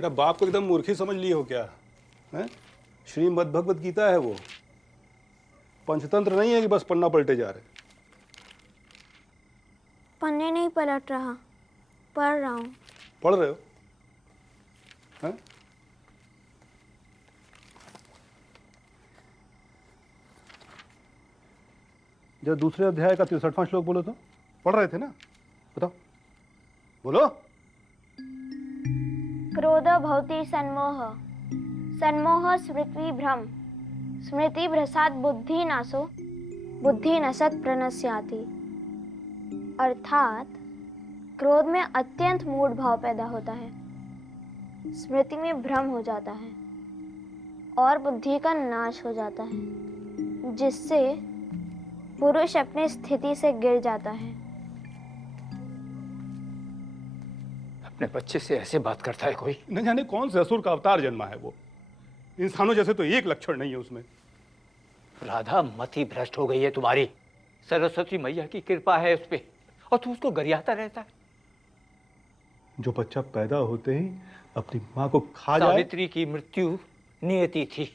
बेटा बाप को एकदम मूर्खी समझ ली हो क्या है? श्रीमद् भगवत गीता है वो, पंचतंत्र नहीं है कि बस पन्ना पलटे जा रहे। पन्ने नहीं पलट रहा, पढ़ रहा हूँ। पढ़ रहे हो हैं? जब दूसरे अध्याय का 63वां श्लोक बोलो तो पढ़ रहे थे ना, बताओ बोलो। क्रोध भवति सन्मोह, सन्मोह स्मृति भ्रम, स्मृति भ्रसात बुद्धि नाशो, बुद्धि नसत प्रणश्याति। अर्थात क्रोध में अत्यंत मूढ़ भाव पैदा होता है, स्मृति में भ्रम हो जाता है और बुद्धि का नाश हो जाता है, जिससे पुरुष अपनी स्थिति से गिर जाता है। अपने बच्चे से ऐसे बात करता है कोई? न जाने कौन से असुर का अवतार जन्मा है वो, इंसानों जैसे तो एक लक्षण नहीं है उसमें। राधा मति भ्रष्ट हो गई है तुम्हारी। सरस्वती मैया की कृपा है उस पे और तू उसको गरियाता रहता है। जो बच्चा पैदा होते ही अपनी माँ को खा जाए। सावित्री की मृत्यु नियति थी,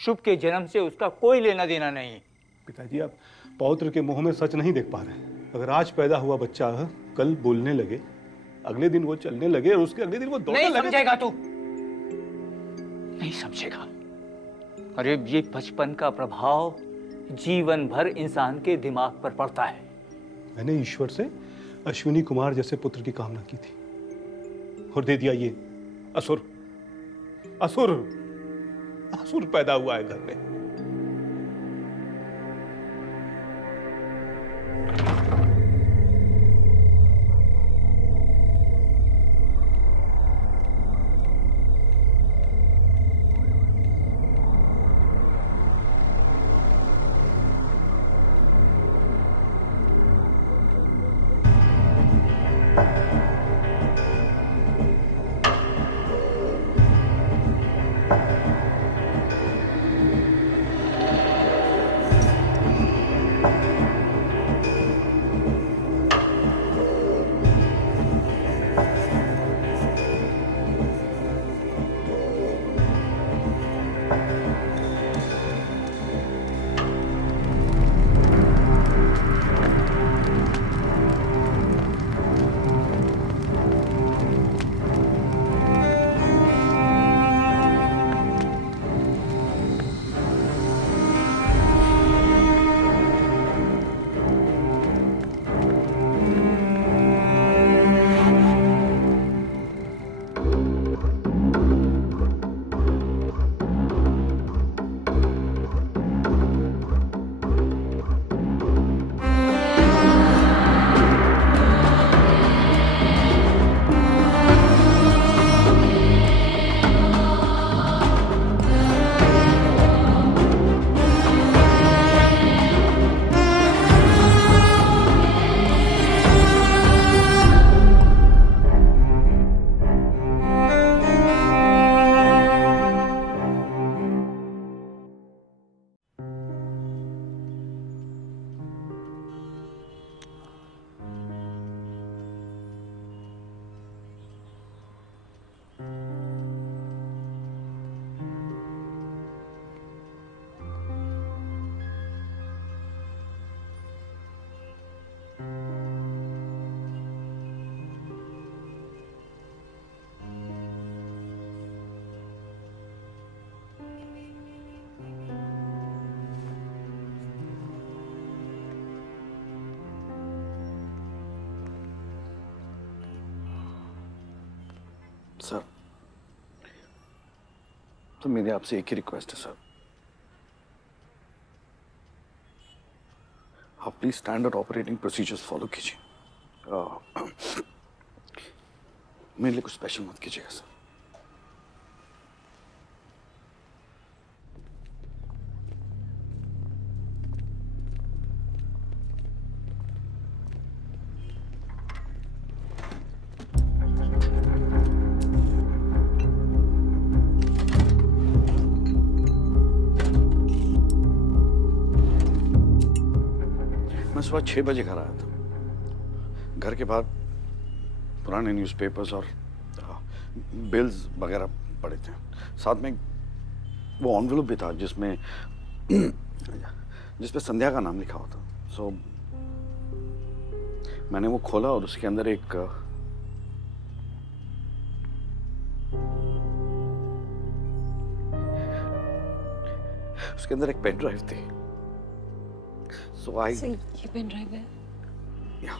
शुभ के जन्म से उसका कोई लेना देना नहीं। पिताजी आप पौत्र के मुंह में सच नहीं देख पा रहे। अगर आज पैदा हुआ बच्चा कल बोलने लगे, अगले दिन वो चलने लगे और उसके अगले दिन वो दौड़ने लगे। नहीं समझेगा तू, नहीं समझेगा। अरे ये बचपन का प्रभाव जीवन भर इंसान के दिमाग पर पड़ता है। मैंने ईश्वर से अश्विनी कुमार जैसे पुत्र की कामना की थी और दे दिया ये असुर। असुर असुर पैदा हुआ है घर में। सर, तो मेरी आपसे एक ही रिक्वेस्ट है सर, आप please standard operating procedures follow कीजिए। मेरे लिए कुछ स्पेशल मत कीजिएगा सर। मैं सुबह 6 बजे घर आया था। घर के बाद पुराने न्यूज़पेपर्स और बिल्स वगैरह पड़े थे, साथ में वो एनवेलप भी था जिसमें जिसपे संध्या का नाम लिखा हुआ था। सो मैंने वो खोला और उसके अंदर एक पेन ड्राइव थी। सो ये पेन ड्राइव है। या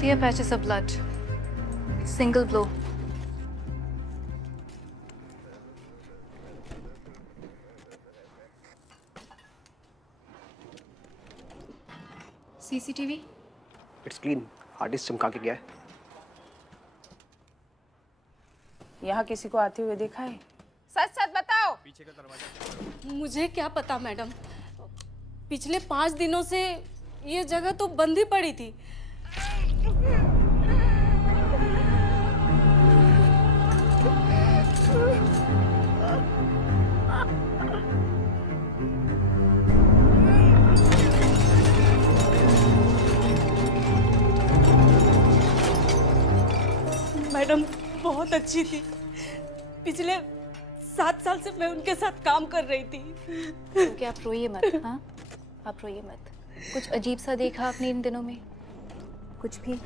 Clear patches of blood. Single blow. CCTV? It's clean. Hard disk चमका के गया है। यहाँ किसी को आते हुए देखा है? सच सच बताओ। मुझे क्या पता मैडम, पिछले 5 दिनों से ये जगह तो बंद ही पड़ी थी। मैडम बहुत अच्छी थी। पिछले 7 साल से मैं उनके साथ काम कर रही थी। क्योंकि आप रोइए मत। हाँ, आप रोइए मत। कुछ अजीब सा देखा आपने इन दिनों में? कुछ भी?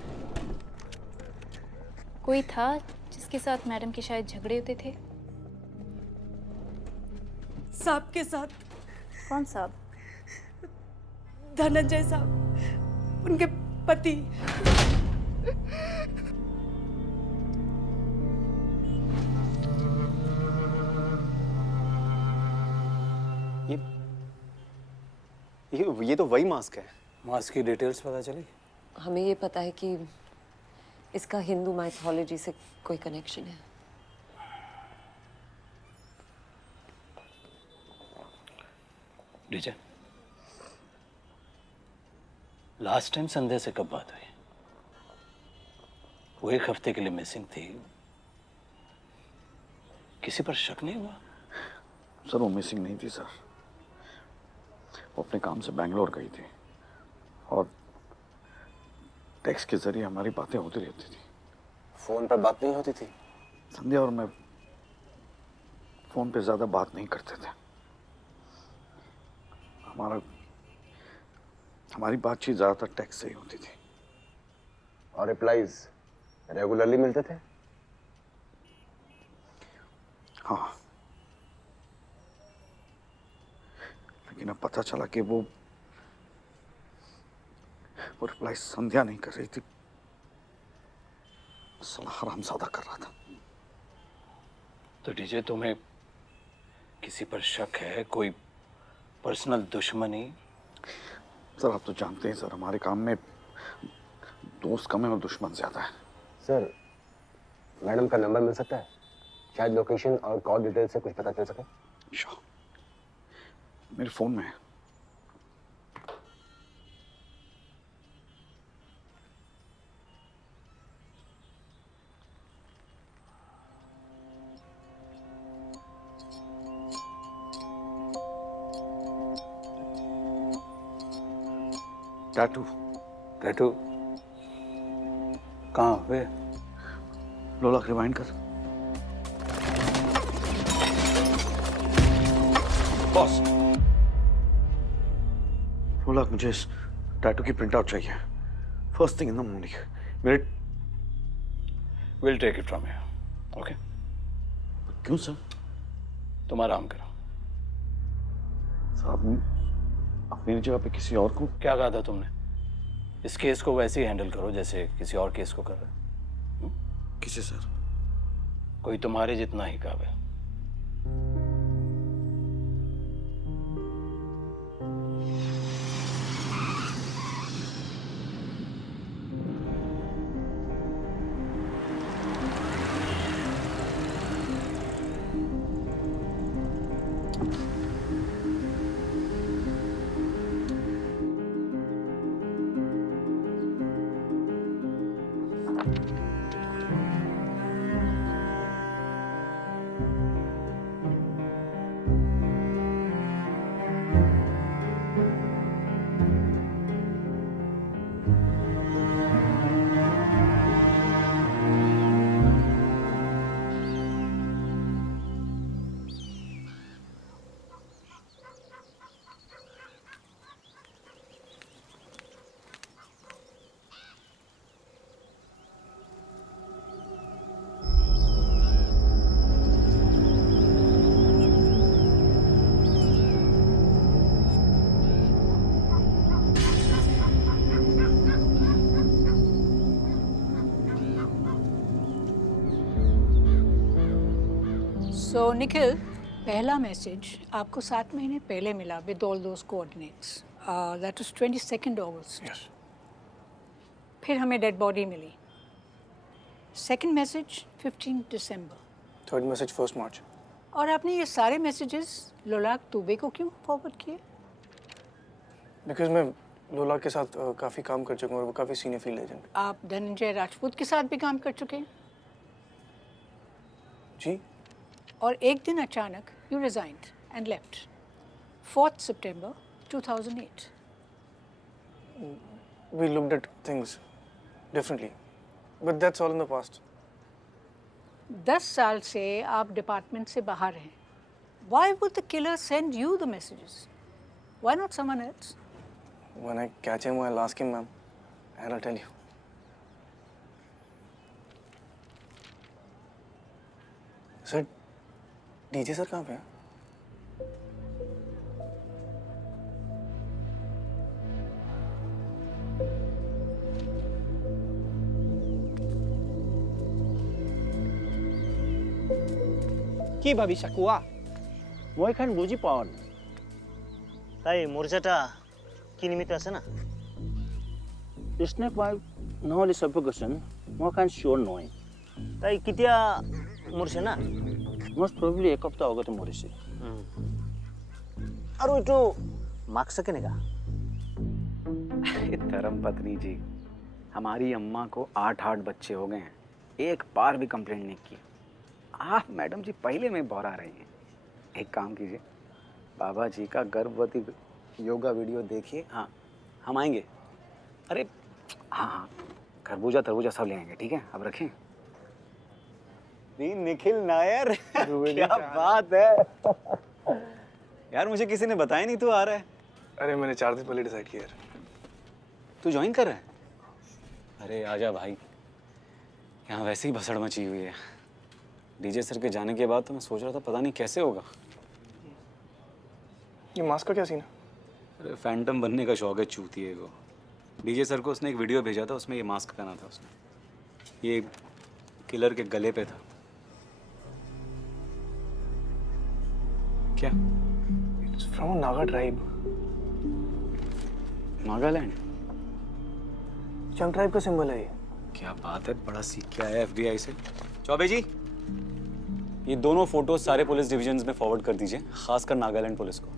कोई था जिसके साथ मैडम के शायद झगड़े होते थे? साहब के साथ। कौन साहब? धनंजय साहब, उनके पति। ये तो वही मास्क है। मास्क की डिटेल्स पता चली? हमें ये पता है कि इसका हिंदू माइथोलॉजी से कोई कनेक्शन है। डीजे, लास्ट टाइम संध्या से कब बात हुई? वो 1 हफ्ते के लिए मिसिंग थी, किसी पर शक नहीं हुआ? सर वो मिसिंग नहीं थी सर, वो अपने काम से बैंगलोर गई थी और टेक्स्ट के जरिए हमारी बातें होती रहती थी। फोन पर बात नहीं होती थी? संध्या और मैं फोन पे ज्यादा बात नहीं करते थे। हमारी बातचीत ज्यादातर टेक्स्ट से ही होती थी। और रिप्लाईज रेगुलरली मिलते थे? हाँ, लेकिन अब पता चला कि वो रिप्लाई संध्या नहीं कर रही थी, साला हरामजादा कर रहा था। तो डीजे, तुम्हें किसी पर शक है? कोई पर्सनल दुश्मनी? सर आप तो जानते हैं सर, हमारे काम में दोस्त कम है और दुश्मन ज्यादा है। सर मैडम का नंबर मिल सकता है? शायद लोकेशन और कॉल डिटेल से कुछ पता चल सके। श्योर, मेरे फोन में है। टैटू टैटू कहाँ हुए? लोला रिवाइंड कर। बॉस, लोला मुझे इस टैटू की प्रिंट आउट चाहिए, first thing in the morning. मेरे will take it from here. Okay? क्यों सर? तुम आराम करो। साहब आप मेरी जगह पे किसी और को। क्या कहा था तुमने? इस केस को वैसे ही हैंडल करो जैसे किसी और केस को कर रहे हो। किसे सर? कोई तुम्हारे जितना ही काबिल। सो निखिल, पहला मैसेज आपको 7 महीने पहले मिला with all those coordinates, that was 22 August. Yes. फिर हमें डेड बॉडी मिली। सेकंड मैसेज 15 दिसंबर। थर्ड मैसेज 1 मार्च। और आपने ये सारे मैसेजेस लोलाक दुबे को क्यों फॉरवर्ड किए? बिकॉज मैं लोला के साथ काफ़ी काम कर चुका हूँ और वो काफ़ी सीनियर फील्ड एजेंट। आप धनंजय राजपूत के साथ भी काम कर चुके हैं। जी। और एक दिन अचानक you resigned and left 4th September 2008। We looked at things differently, but that's all in the past. 10 साल से आप डिपार्टमेंट से बाहर हैं। Why would the killer send you the messages? Why not someone else? When I catch him, I'll ask him, ma'am, and I'll tell you. Sir, DJ sir कहाँ पे हैं? কি ভাবিছা কোৱা? মই খান বুজি পাওঁ না। তাই মৰ্যাদা কি নিমিত্ত আছে না? স্নেক ওয়াইফ নহ'লে সাফোকেশন মই খান শিওৰ নহয়। তাই কেতিয়া মৰিছে না? মোষ্ট প্ৰবলি 1 সপ্তাহ আগতে মৰিছে। আৰু এইটো মাৰ্কস কেনেকা? धर्मपत्नी जी, हमारी अम्मा को 8 बच्चे हो गए हैं, एक बार भी कंप्लेंट नहीं की। आप मैडम जी पहले में बौरा रही हैं। एक काम कीजिए, बाबा जी का गर्भवती योगा वीडियो देखिए। हाँ, हम आएंगे। अरे हाँ हाँ, खरबूजा तरबूजा सब ले आएंगे, ठीक है? अब रखें। नहीं निखिल नायर, क्या बात है यार, मुझे किसी ने बताया नहीं तू आ रहा है। अरे मैंने 4 दिन पहले डिसाइड किया यार। तू ज्वाइन कर रहा है? अरे आजा भाई, यहाँ वैसे ही भसड़ मची हुई है। डीजे सर के जाने के बाद तो मैं सोच रहा था पता नहीं कैसे होगा। ये मास्क का क्या सीन है? अरे फैंटम बनने का शौक है चूतिए को। डीजे सर को उसने एक वीडियो भेजा था, उसमें ये मास्क पहना था उसने। ये किलर के गले पे था। क्या? It's from a Naga tribe. Nagaland? चंग ट्राइब का सिंबल है ये। क्या बात है, बड़ा सीख के आया FBI से। चौबे जी, ये दोनों फोटोज सारे पुलिस डिविजन्स में फॉरवर्ड कर दीजिए, खासकर नागालैंड पुलिस को।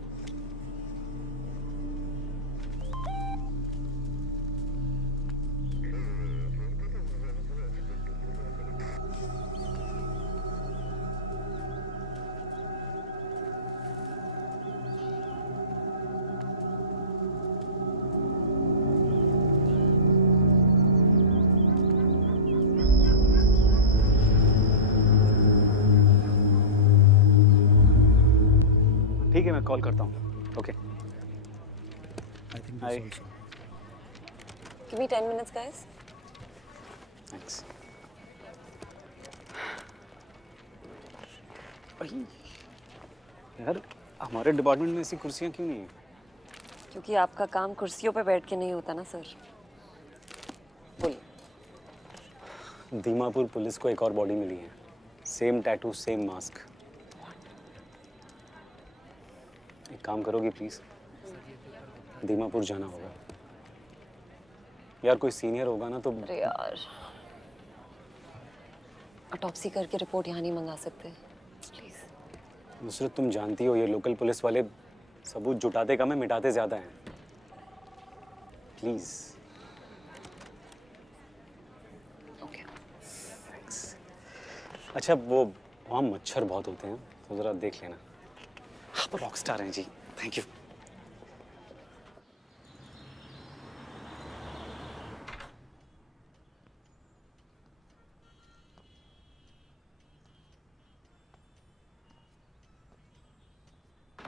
ठीक है, मैं कॉल करता हूँ। ओके। हाय। Give me 10 minutes, guys. Thanks. यार, हमारे डिपार्टमेंट में ऐसी कुर्सियाँ क्यों नहीं हैं? क्योंकि आपका काम कुर्सियों पे बैठ के नहीं होता ना सर। बोलिए। दीमापुर पुलिस को एक और बॉडी मिली है, सेम टैटू, सेम मास्क। एक काम करोगी प्लीज? दीमापुर जाना होगा यार, कोई सीनियर होगा ना तो। अरे यार, ऑटोप्सी करके रिपोर्ट यहाँ नहीं मंगा सकते प्लीज। नुसरत, तुम जानती हो ये लोकल पुलिस वाले सबूत जुटाते कम है, मिटाते ज्यादा हैं। प्लीज। ओके। थैंक्स। अच्छा, वो वहाँ मच्छर बहुत होते हैं, तो जरा देख लेना। आप रॉकस्टार हैं जी, thank you.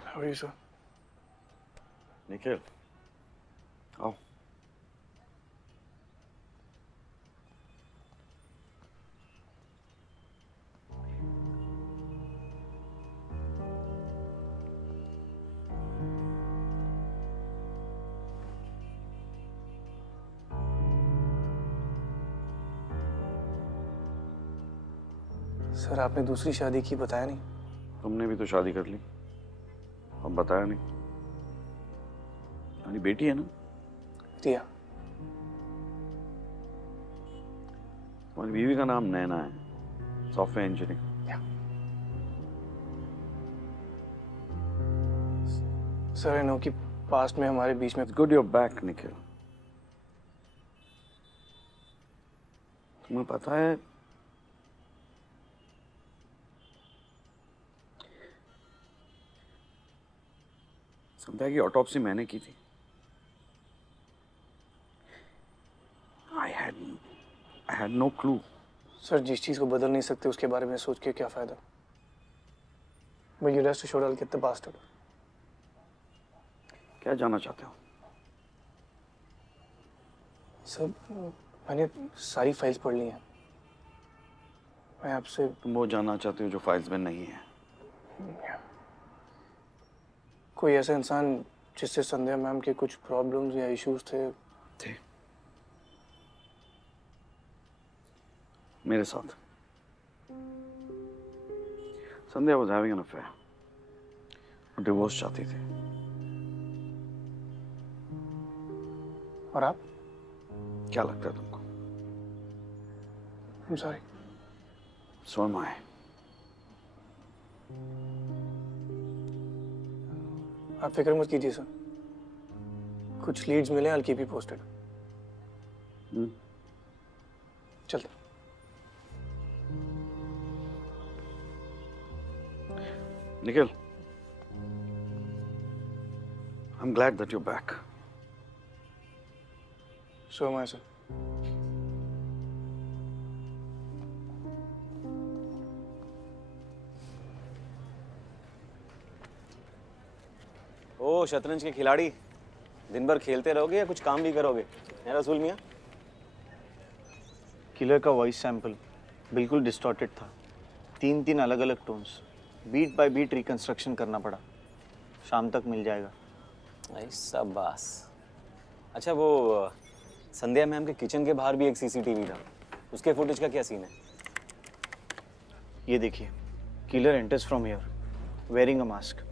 How are you, sir? Nikhil, आओ। सर, आपने दूसरी शादी की, बताया नहीं। तुमने भी तो शादी कर ली, अब बताया नहीं। तुम्हारी बेटी है ना? रिया। तुम्हारी बीवी का नाम नैना है, software engineer. Sir I know कि पास्ट में हमारे बीच में गुड योर बैक निखिल। तुम्हें पता है संध्या की ऑटोप्सी मैंने की थी। I had no clue। Sir जिस चीज को बदल नहीं सकते उसके बारे में सोच के क्या फायदा। Will you rest assured I'll get the bastard। क्या जानना चाहते हो? सर मैंने सारी फाइल्स पढ़ ली हैं। मैं आपसे तुम वो जानना चाहते हो जो फाइल्स में नहीं है? कोई ऐसा इंसान जिससे संध्या मैम के कुछ प्रॉब्लम्स या इश्यूज थे? मेरे साथ संध्या was having an affair, और डिवोर्स चाहती थी। और आप? क्या लगता है तुमको? I'm sorry। So am I। आप फिक्र मत कीजिए सर, कुछ लीड्स मिले I'll keep you posted। चलते। Nikhil, I'm glad that you're back। So am I, sir। ओ शतरंज के खिलाड़ी, दिन भर खेलते रहोगे या कुछ काम भी करोगे? है रसूल मियां? किलर का वॉइस सैंपल बिल्कुल डिस्टॉर्टेड था। 3 अलग अलग tones, beat by beat reconstruction करना पड़ा। शाम तक मिल जाएगा। ऐसा बस। अच्छा वो संध्या मैम के किचन के बाहर भी एक सीसीटीवी था, उसके फुटेज का क्या सीन है? ये देखिए, killer enters from here wearing a mask.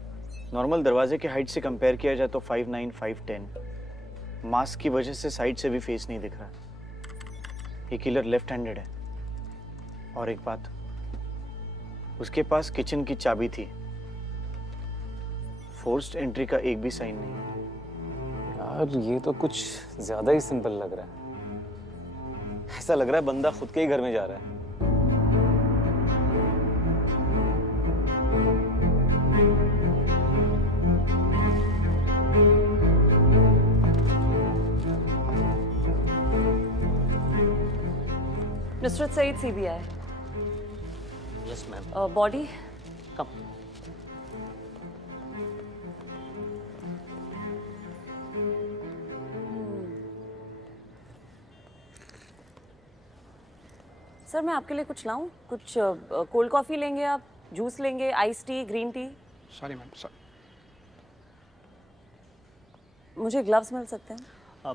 Normal दरवाजे के हाइट से कंपेयर किया जाए तो 5'9", 5'10। मास्क की वजह से साइड से भी फेस नहीं दिख रहा। ये किलर लेफ्ट हैंडेड है। और एक बात, उसके पास किचन की चाबी थी। फोर्स्ड एंट्री का एक भी साइन नहीं है। यार ये तो कुछ ज्यादा ही सिंपल लग रहा है। ऐसा लग रहा है बंदा खुद के ही घर में जा रहा है। Nusrat Saeed CBI। Yes ma'am. Body कम। सर मैं आपके लिए कुछ लाऊं? कुछ कोल्ड कॉफी लेंगे आप? जूस लेंगे? Ice tea, green tea? Sorry ma'am, sorry. मुझे ग्लव्स मिल सकते हैं?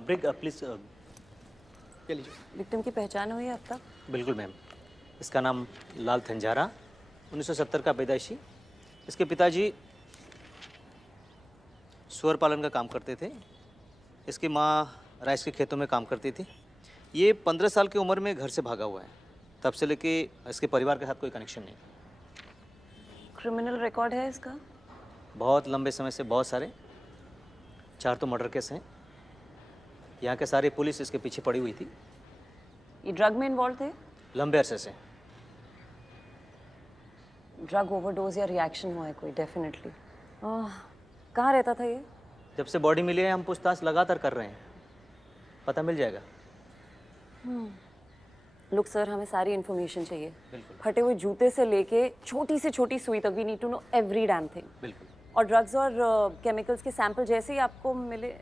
Break please. ले लीजिए। विक्टिम की पहचान हुई है अब तक? बिल्कुल मैम। इसका नाम लाल थंजारा, 1970 का पैदाइशी। इसके पिताजी सुअर पालन का काम करते थे। इसकी माँ राइस के खेतों में काम करती थी। ये 15 साल की उम्र में घर से भागा हुआ है। तब से लेके इसके परिवार के साथ कोई कनेक्शन नहीं। क्रिमिनल रिकॉर्ड है इसका? बहुत लंबे समय से बहुत सारे, 4 तो मर्डर केस हैं। यहाँ के सारी पुलिस इसके पीछे पड़ी हुई थी। ये ड्रग में इन्वॉल्व थे? लंबे अरसे से। ड्रग ओवरडोज या रिएक्शन हुआ है कोई? डेफिनेटली। कहाँ रहता था ये? जब से बॉडी मिली है हम पूछताछ लगातार कर रहे हैं, पता मिल जाएगा। लुक सर, हमें सारी इन्फॉर्मेशन चाहिए। बिल्कुल। फटे हुए जूते से लेके छोटी से छोटी सुई तक। We need to know every damn thing. बिल्कुल। और ड्रग्स और केमिकल्स के सैंपल जैसे ही आपको मिले।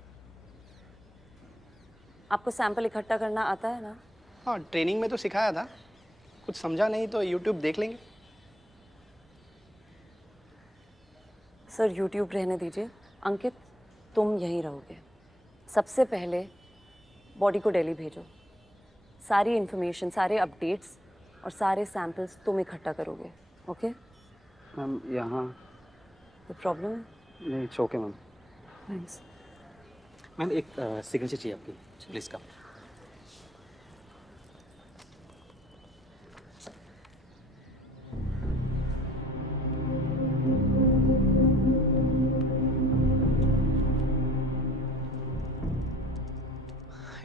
आपको सैंपल इकट्ठा करना आता है ना? हाँ, ट्रेनिंग में तो सिखाया था। कुछ समझा नहीं तो यूट्यूब देख लेंगे। सर यूट्यूब रहने दीजिए। अंकित तुम यहीं रहोगे। सबसे पहले बॉडी को दिल्ली भेजो। सारी इन्फॉर्मेशन, सारे अपडेट्स और सारे सैंपल्स तुम इकट्ठा करोगे। ओके? मैम यहाँ कोई प्रॉब्लम है? नहीं, it's okay ma'am. Thanks. Ma'am एक सिग्नेचर चाहिए आपकी, प्लीज़ कम।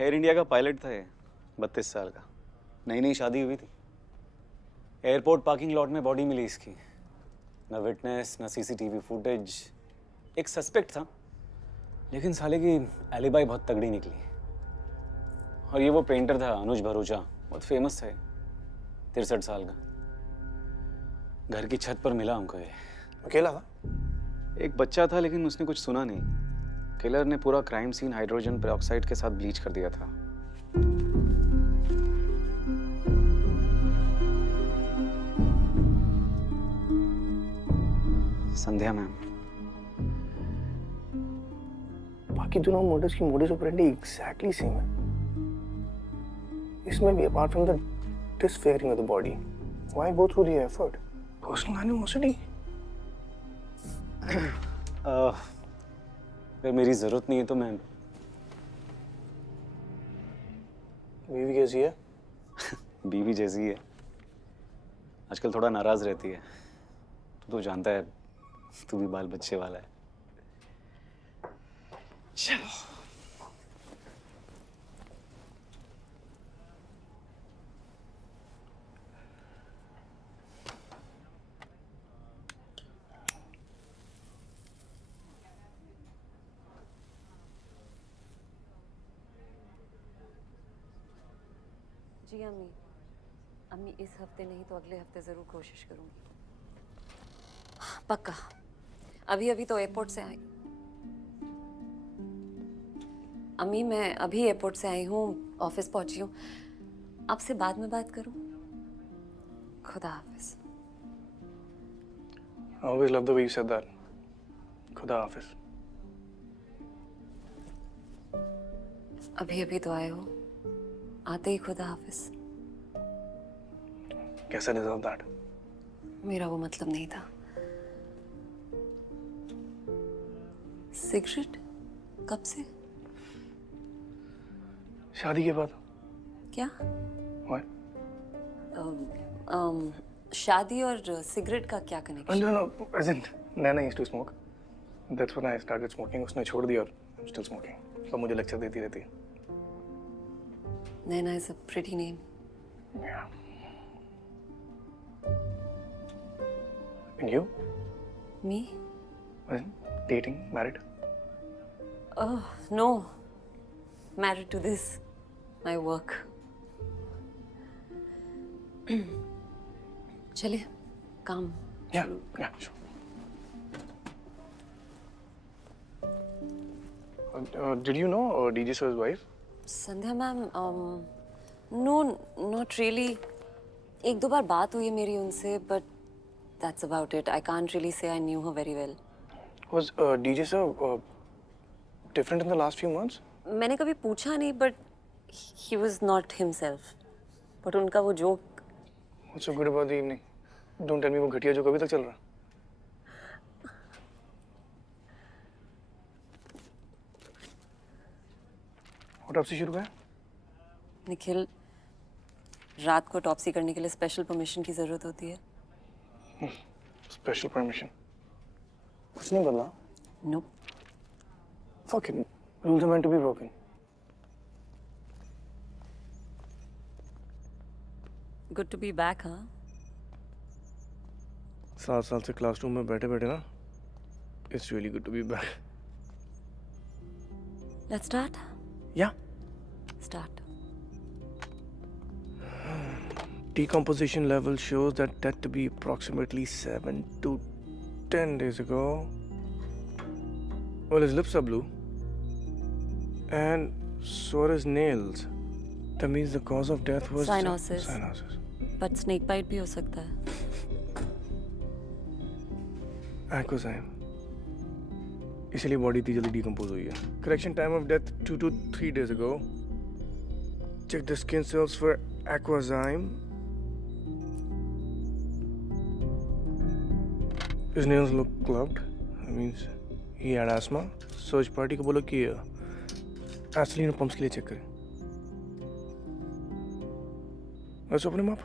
एयर इंडिया का पायलट था ये, 32 साल का। नई नई शादी हुई थी। एयरपोर्ट पार्किंग लॉट में बॉडी मिली इसकी। न विटनेस, न सीसीटीवी फुटेज। एक सस्पेक्ट था, लेकिन साले की एलिबाई बहुत तगड़ी निकली। और ये वो पेंटर था अनुज भरूचा, बहुत फेमस था, 63 साल का। घर की छत पर मिला हमको ये। अकेला था? एक बच्चा था, लेकिन उसने कुछ सुना नहीं। किलर ने पूरा क्राइम सीन हाइड्रोजन पेरोक्साइड के साथ ब्लीच कर दिया था। संध्या मैम। बाकी दोनों मर्डर्स की मोडिस ऑपरेंडी एग्जैक्टली सेम है। इसमें भी apart from the disfiguring of the body, why go through the effort? Personal animosity. अगर मेरी जरूरत नहीं है तो मैं। बीवी कैसी है? बीवी जैसी है। आजकल थोड़ा नाराज रहती है। तू तो जानता है, तू भी बाल बच्चे वाला है। चलो। जी अम्मी, अम्मी इस हफ्ते नहीं तो अगले हफ्ते ज़रूर कोशिश करूँगी, पक्का। अभी अभी तो एयरपोर्ट से आई। अम्मी मैं अभी एयरपोर्ट से आई हूँ, ऑफिस पहुँची हूँ। आपसे बाद में बात करूँ? खुदा हाफिज। I always love the way you said that. खुदा हाफिज। अभी अभी तो आए हो, आते ही खुदा हाफिज। कैसा डिजर्व दैट? मेरा वो मतलब नहीं था। सिगरेट? कब से? शादी के बाद। क्या? Why? शादी और सिगरेट का क्या connection? No, as in, Naina used to smoke. That's when I started smoking. उसने छोड़ दिया और I'm still smoking. तो मुझे लेक्चर देती रहती है। Naina is a pretty name. Yeah. And you? Me? As in, dating, married? Oh, no. Married to this, my work. चलिए, काम। Yeah, sure. Did you know DJ sir's wife? Sandhya ma'am, no, not really. एक दो बार बात हुई है मेरी उनसे, but that's about it. I can't really say I knew her very well. Was DJ sir different in the last few months? मैंने कभी पूछा नहीं, but he was not himself. But उनका वो joke. What's so good about the evening? Don't tell me वो घटिया जो कभी तक चल रहा। ऑटोप्सी शुरू है? निखिल, रात को ऑटोप्सी करने के लिए स्पेशल परमिशन की जरूरत होती है। Special permission? कुछ नहीं बदला? No. Fuck it. Rules are meant to be broken. Good to be back, huh? 7 साल से क्लासरूम में बैठे बैठे ना, it's really good to be back. Let's start. Yeah. Start. Decomposition level shows that death to be approximately 7 to 10 days ago. Well, his lips are blue. And so are his nails. That means the cause of death was Cyanosis. cyanosis. But snake bite भी हो सकता है। Aquazyme. इसलिए body इतनी जल्दी decompose हुई है। Correction time of death 2 to 3 days ago. Check the skin cells for aquazyme. His nails look clubbed. That means he had asthma. Search party को बोलो कि एसिलिन पंप्स के लिए चेक करें. Let's open him up.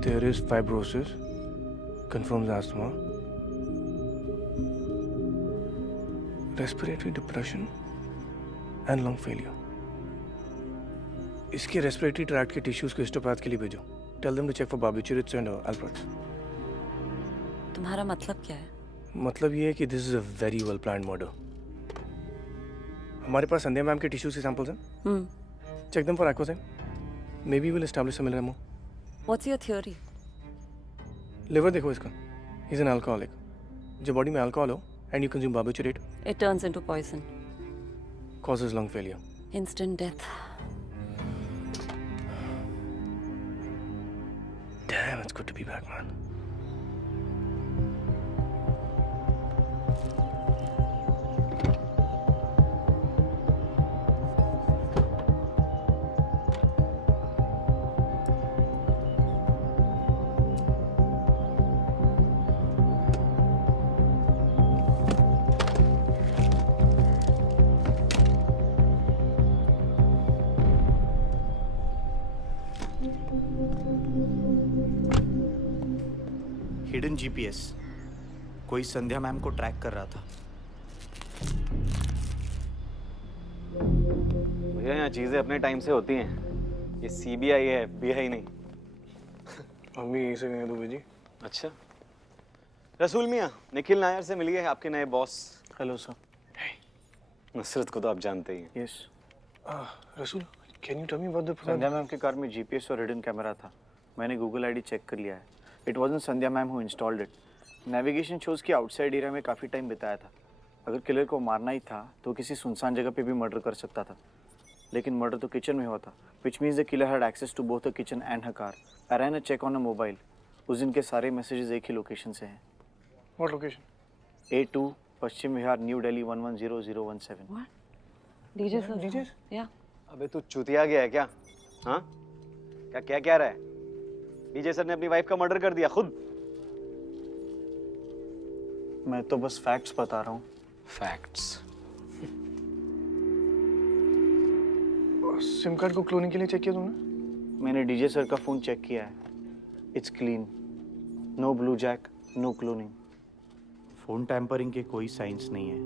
There is fibrosis, confirms asthma, respiratory depression and lung failure. इसके respiratory tract के tissues को histopath के लिए भेजो. Tell them to check for barbiturates and Alpers. तुम्हारा मतलब क्या है? मतलब ये है कि this is a very well planned murder. हमारे पास संध्या मैम के tissues के samples हैं. Check them for Acozyme. Maybe we'll establish some MO. What's your theory? Liver देखो इसका. He's an alcoholic. जब बॉडी में अल्कोहल हो and you consume barbiturate, It turns into poison. causes lung failure. Instant death. Damn, it's good to be back, man. Hidden GPS कोई संध्या ma'am को track कर रहा था. भैया यहाँ चीजें अपने टाइम से होती हैं. ये सीबीआई है, एफबीआई नहीं. मम्मी यही से गए दुबे जी. अच्छा. रसूल मियाँ, निखिल नायर से मिलिए, आपके नए बॉस. Hello sir. नुसरत को तो आप जानते ही हैं. Yes. Rasool, can you tell me what the Sandhya ma'am के कार में जीपीएस और हिडन कैमरा था. मैंने गूगल आईडी चेक कर लिया है. It wasn't Sandhya ma'am who installed it. Navigation shows की आउटसाइड एरिया में काफ़ी टाइम बिताया था. अगर किलर को मारना ही था तो किसी सुनसान जगह पे भी मर्डर कर सकता था. लेकिन मर्डर तो किचन में हुआ था, which means the killer had access to both the kitchen and her car. I ran a check on a mobile. उस दिन के सारे मैसेजेस एक ही लोकेशन से हैं. What location? A2 Paschim Vihar, new Delhi 110017. DJ sir. DJ? Yeah. अबे तू चुतिया गया है क्या? हाँ? क्या रहा है? डीजे सर ने अपनी वाइफ का मर्डर कर दिया खुद. मैं तो बस फैक्ट्स बता रहा हूँ. फैक्ट्स. सिम कार्ड को क्लोनिंग के लिए चेक किया तुमने? मैंने डीजे सर का फोन चेक किया है. It's clean. No blue jack, no cloning. Phone tampering के कोई साइंस नहीं है.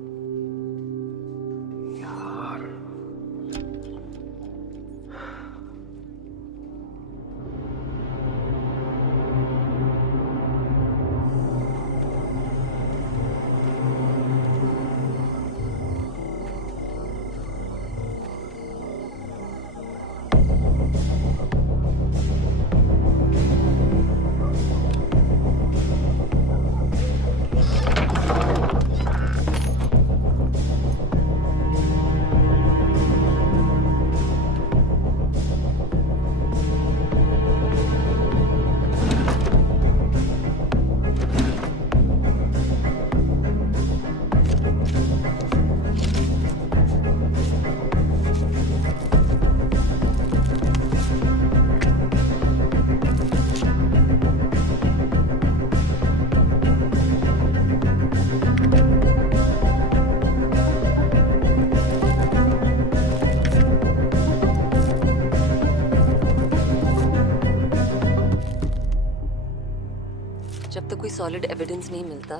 जब तक कोई सॉलिड एविडेंस नहीं मिलता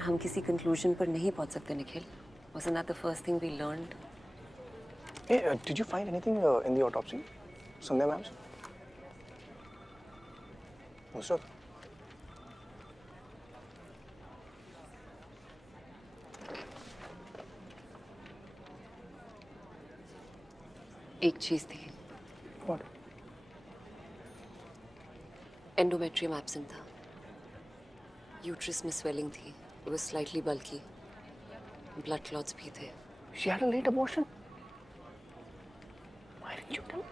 हम किसी कंक्लूजन पर नहीं पहुंच सकते Nikhil. Wasn't that the first thing we learned? Hey, did you find anything in the autopsy? Sandhya ma'am's? Nusrat? एक चीज थी. What? एंडोमेट्रियम एब्सेंट था. यूट्रस में स्वेलिंग थी. It was slightly bulky. Blood clots भी थे. She had a late abortion? Why didn't you tell me?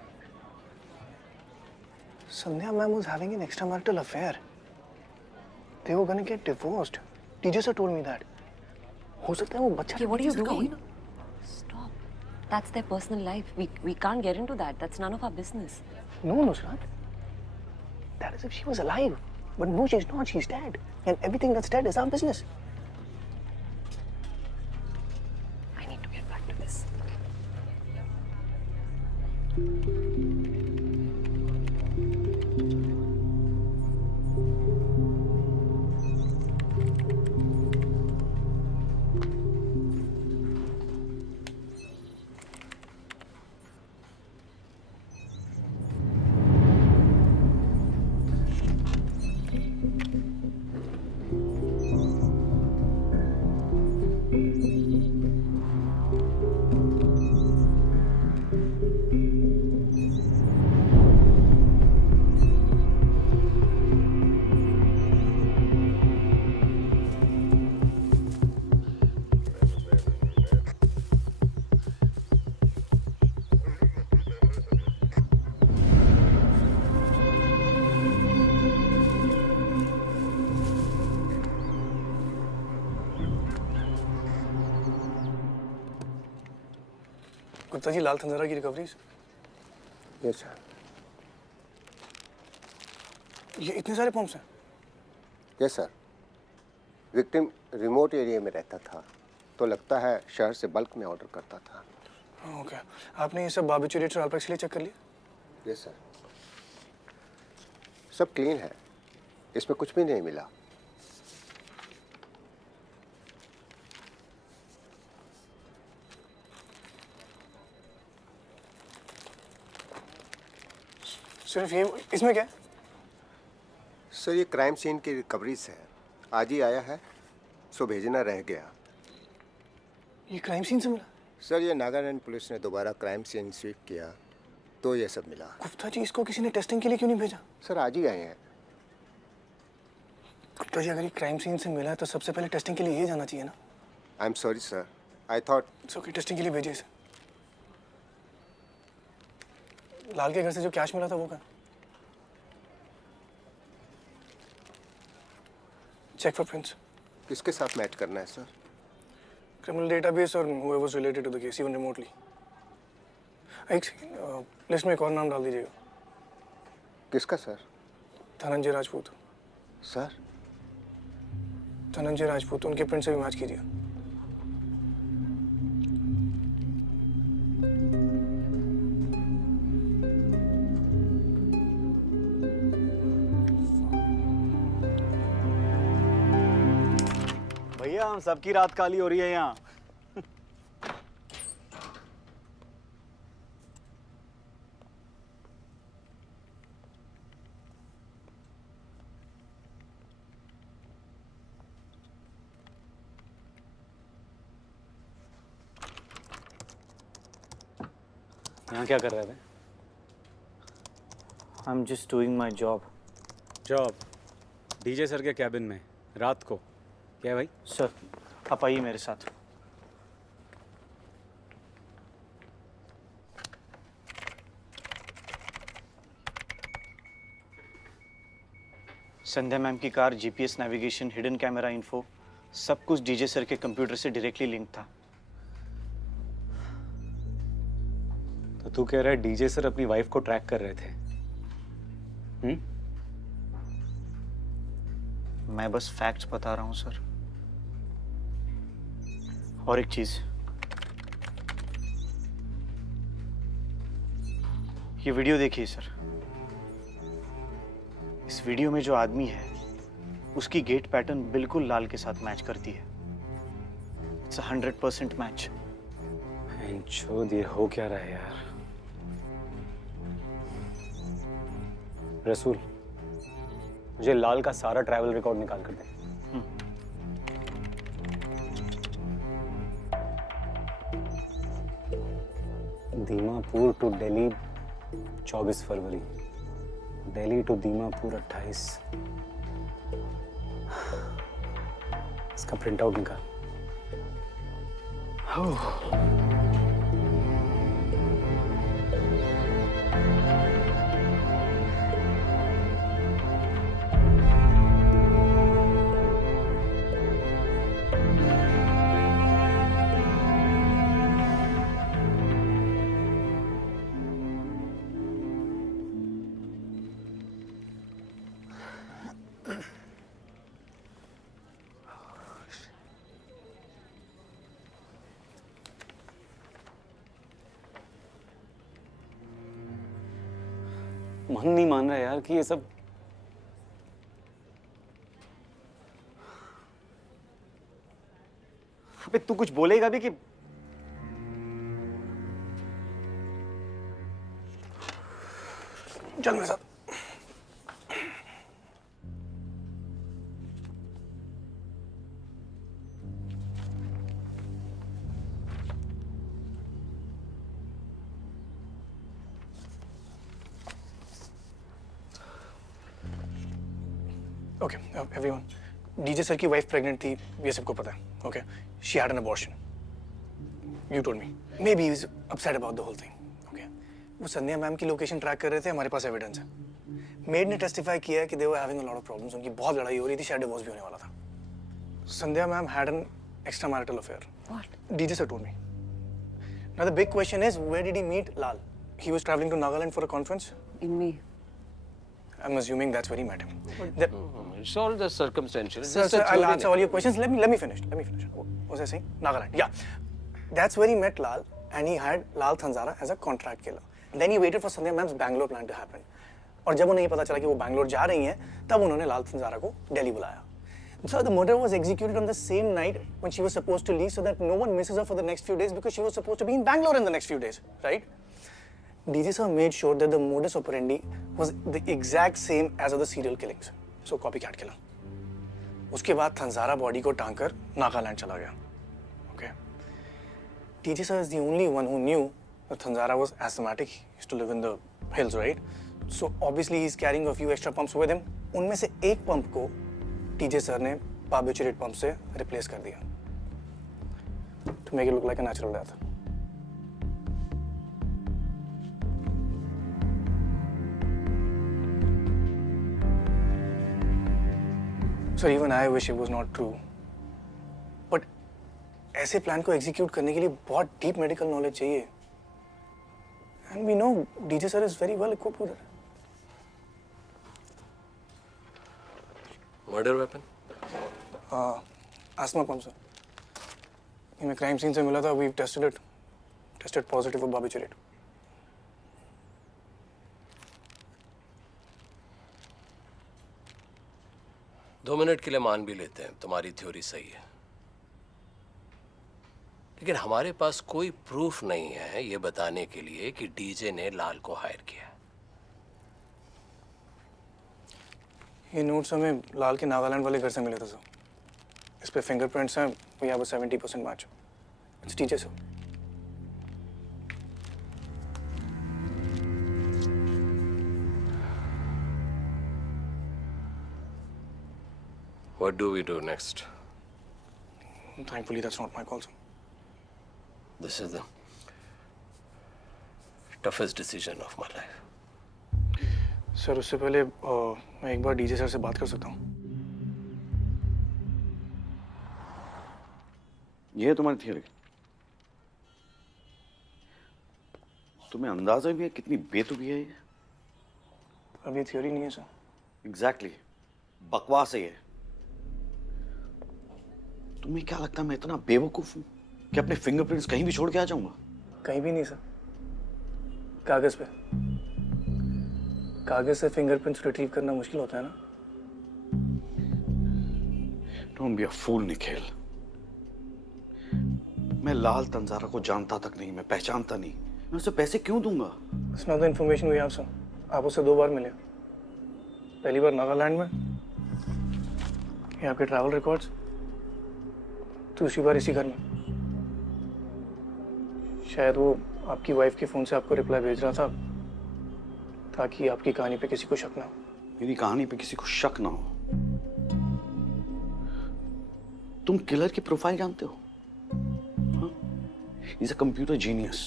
Sandhya ma'am was having an extramarital affair. They were gonna get divorced. Teacher sir told me that. हो सकता है वो बच्चा। Okay, what are you doing? Stop. That's their personal life. We can't get into that. That's none of our business. No, Nusrat. That is if she was alive. But no, she's not. She's dead. And everything that's dead is our business. I need to get back to this. Gupta ji, लाल थंजारा की recovery. Yes sir. ये इतने सारे pumps हैं? Yes sir. Victim remote area में रहता था, तो लगता है शहर से बल्क में ऑर्डर करता था। ओके, आपने ये सब बार्बिचुरेट्स और अल्प्रेक्स के लिए चेक कर लिया? Yes sir. सब क्लीन है, इसमें कुछ भी नहीं मिला। सिर्फ ये, इसमें क्या है? सर ये क्राइम सीन की रिकवरीज है, आज ही आया है, सो भेजना रह गया। ये क्राइम सीन से मिला? सर ये नागालैंड पुलिस ने दोबारा क्राइम सीन स्वीप किया तो ये सब मिला। गुप्ता जी, इसको किसी ने टेस्टिंग के लिए क्यों नहीं भेजा? सर आज ही आए हैं। गुप्ता जी, अगर ये क्राइम सीन से मिला है तो सबसे पहले टेस्टिंग के लिए ये जाना चाहिए ना? I am sorry sir, I thought. It's okay, testing के लिए भेजिए इसे। लाल के घर से जो कैश मिला था वो कहाँ? Check for prints. किसके साथ मैच करना है सर? क्रिमिनल डेटाबेस और whoever was related to the case, even remotely. एक सेकंड, लिस्ट में एक और नाम डाल दीजिएगा। किसका सर? धनंजय राजपूत। सर? धनंजय राजपूत, उनके प्रिंट से भी मैच कीजिए। भैया, हम सबकी रात काली हो रही है यहाँ। यहाँ क्या कर रहे थे? I'm just doing my job. Job? DJ sir के कैबिन में रात को? क्या है भाई? सर, आप आइए मेरे साथ। संध्या मैम की car, GPS navigation, hidden camera info, सब कुछ डीजे सर के कंप्यूटर से डायरेक्टली लिंक था। तो तू कह रहा है डीजे सर अपनी वाइफ को ट्रैक कर रहे थे? मैं बस फैक्ट्स बता रहा हूं सर। और एक चीज, ये वीडियो देखिए सर। इस वीडियो में जो आदमी है उसकी गेट पैटर्न बिल्कुल लाल के साथ मैच करती है। It's 100% match. छोड़ ये हो क्या रहा है यार? रसूल, मुझे लाल का सारा ट्रैवल रिकॉर्ड निकाल कर दे। दीमापुर टू दिल्ली 24 फरवरी, दिल्ली टू दीमापुर 28। इसका प्रिंट आउट निकाल। मन नहीं मान रहा यार कि ये सब अबे तू कुछ बोलेगा भी कि चल मेरे साथ। ओके एवरीवन, डीजे सर की वाइफ प्रेग्नेंट थी, ये सबको पता है। Okay, she had an abortion, you told me, maybe he is upset about the whole thing. Okay, वो संध्या मैम की लोकेशन ट्रैक कर रहे थे, हमारे पास एविडेंस है। मेड ने टेस्टिफाई किया है कि they were having a lot of problems, उनकी बहुत लड़ाई हो रही थी, शायद डिवोर्स भी होने वाला था। Sandhya ma'am had an extra marital affair, DJ sir told me. Now the big question is, where did he meet Lal? He was traveling to Nagaland for a conference? In May. I'm assuming that's where he met him. It's all just circumstantial. Sir, I'll answer all your questions. Let me finish. What was I saying? Nagaland. Yeah. That's where he met Lal, and he had Lal Thanzara as a contract killer. Then he waited for Sandhya Ma'am's Bangalore plan to happen. और जब उन्हें ये पता चला कि वो बैंगलोर जा रही हैं, तब उन्होंने लाल तंजारा को दिल्ली बुलाया. So the murder was executed on the same night when she was supposed to leave, so that no one misses her for the next few days because she was supposed to be in Bangalore in the next few days, right? DG sir made sure that the modus operandi was the exact same as other serial killings, so copycat killer. उसके बाद थंजारा body को टांगकर नागालैंड चला गया. Okay. DG sir is the only one who knew that Thanzara was asthmatic. He used to live in the hills, right? So obviously he's carrying a few extra pumps with him. उनमें से एक pump को DG sir ने barbiturate pump से replace कर दिया to make it look like a natural death. So even I wish it was not true. But ऐसे plan को एग्जीक्यूट करने के लिए बहुत डीप मेडिकल नॉलेज चाहिए. And we know DJ sir is very well equipped with it. Murder weapon? Asthma pump sir. ये मैं crime scene से मिला था. We've tested it. Tested positive for barbiturate. दो मिनट के लिए मान भी लेते हैं तुम्हारी थ्योरी सही है, लेकिन हमारे पास कोई प्रूफ नहीं है ये बताने के लिए कि डीजे ने लाल को हायर किया. ये नोट्स हमें लाल के नागालैंड वाले घर से मिले थे सर. इस पे फिंगरप्रिंट्स हैं. We have a 70% match. It's DJ sir. What do we do next? Thankfully, that's not my call, sir. This is the toughest decision of my life. Sir उससे पहले मैं एक बार डीजे सर से बात कर सकता हूँ? ये है तुम्हारी थियरी. तुम्हें अंदाजा भी है कितनी बेतुकी है ये? अब ये थियरी नहीं है सर. एग्जैक्टली. बकवास है ये. तुम्हें क्या लगता है मैं इतना बेवकूफ हूँ कि अपने फिंगरप्रिंट्स कहीं भी छोड़ के आ जाऊंगा? कहीं भी नहीं सर. कागज पे. कागज से फिंगरप्रिंट्स रिट्रीव करना मुश्किल होता है ना. Don't be a fool, Nikhil. मैं लाल तंजारा को जानता तक नहीं, मैं पहचानता नहीं. मैं उसे पैसे क्यों दूंगा? It's not the information we have, sir. आप उससे 2 बार मिले. पहली बार नागालैंड में. ये आपके ट्रैवल रिकॉर्ड्स. दूसरी बार इसी घर में. शायद वो आपकी वाइफ के फोन से आपको रिप्लाई भेज रहा था ताकि आपकी कहानी पे किसी को शक ना हो. मेरी कहानी पे किसी को शक ना हो. तुम किलर की प्रोफाइल जानते हो? He's a computer genius.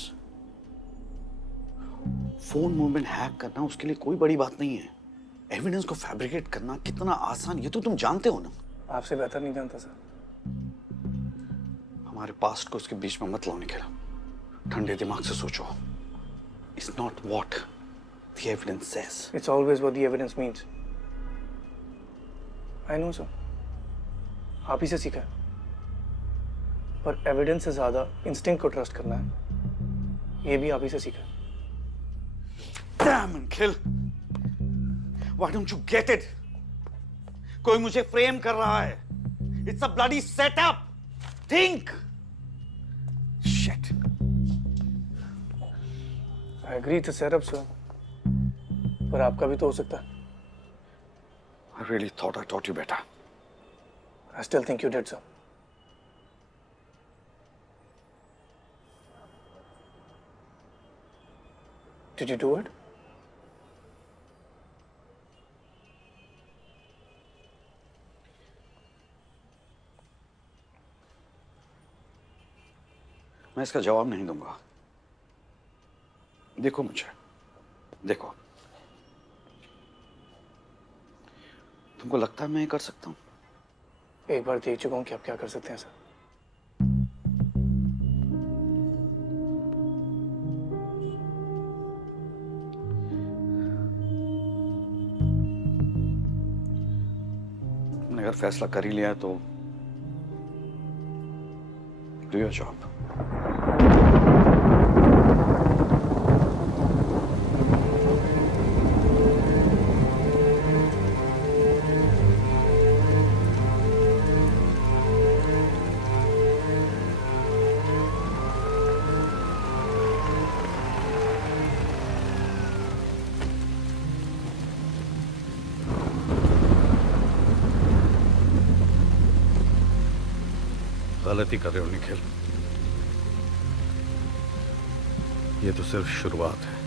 Phone movement hack करना उसके लिए कोई बड़ी बात नहीं है. एविडेंस को फैब्रिकेट करना कितना आसान, ये तो तुम जानते हो ना. आपसे बेहतर नहीं जानता सर. हमारे पास्ट को उसके बीच में मत लाओ निखिल. ठंडे दिमाग से सोचो. It's not what the evidence says. It's always what the evidence means. I know sir. आप ही से सीखा है. पर एविडेंस से ज्यादा इंस्टिंक्ट को ट्रस्ट करना है, ये भी आप ही से सीखा है. Damn, Nikhil. Why don't you get it? कोई मुझे फ्रेम कर रहा है. It's a bloody setup. Think. Shit. I agree it's a setup, sir. पर आपका भी तो हो सकता है. I really thought I taught you better. I still think you did, sir. Did you do it? मैं इसका जवाब नहीं दूंगा. देखो मुझे, देखो. तुमको लगता है मैं ये कर सकता हूँ? एक बार देख चुका हूँ कि आप क्या कर सकते हैं, सर. तुमने अगर फैसला कर ही लिया तो do your job. गलती कर रहे हो निखिल. ये तो सिर्फ शुरुआत है.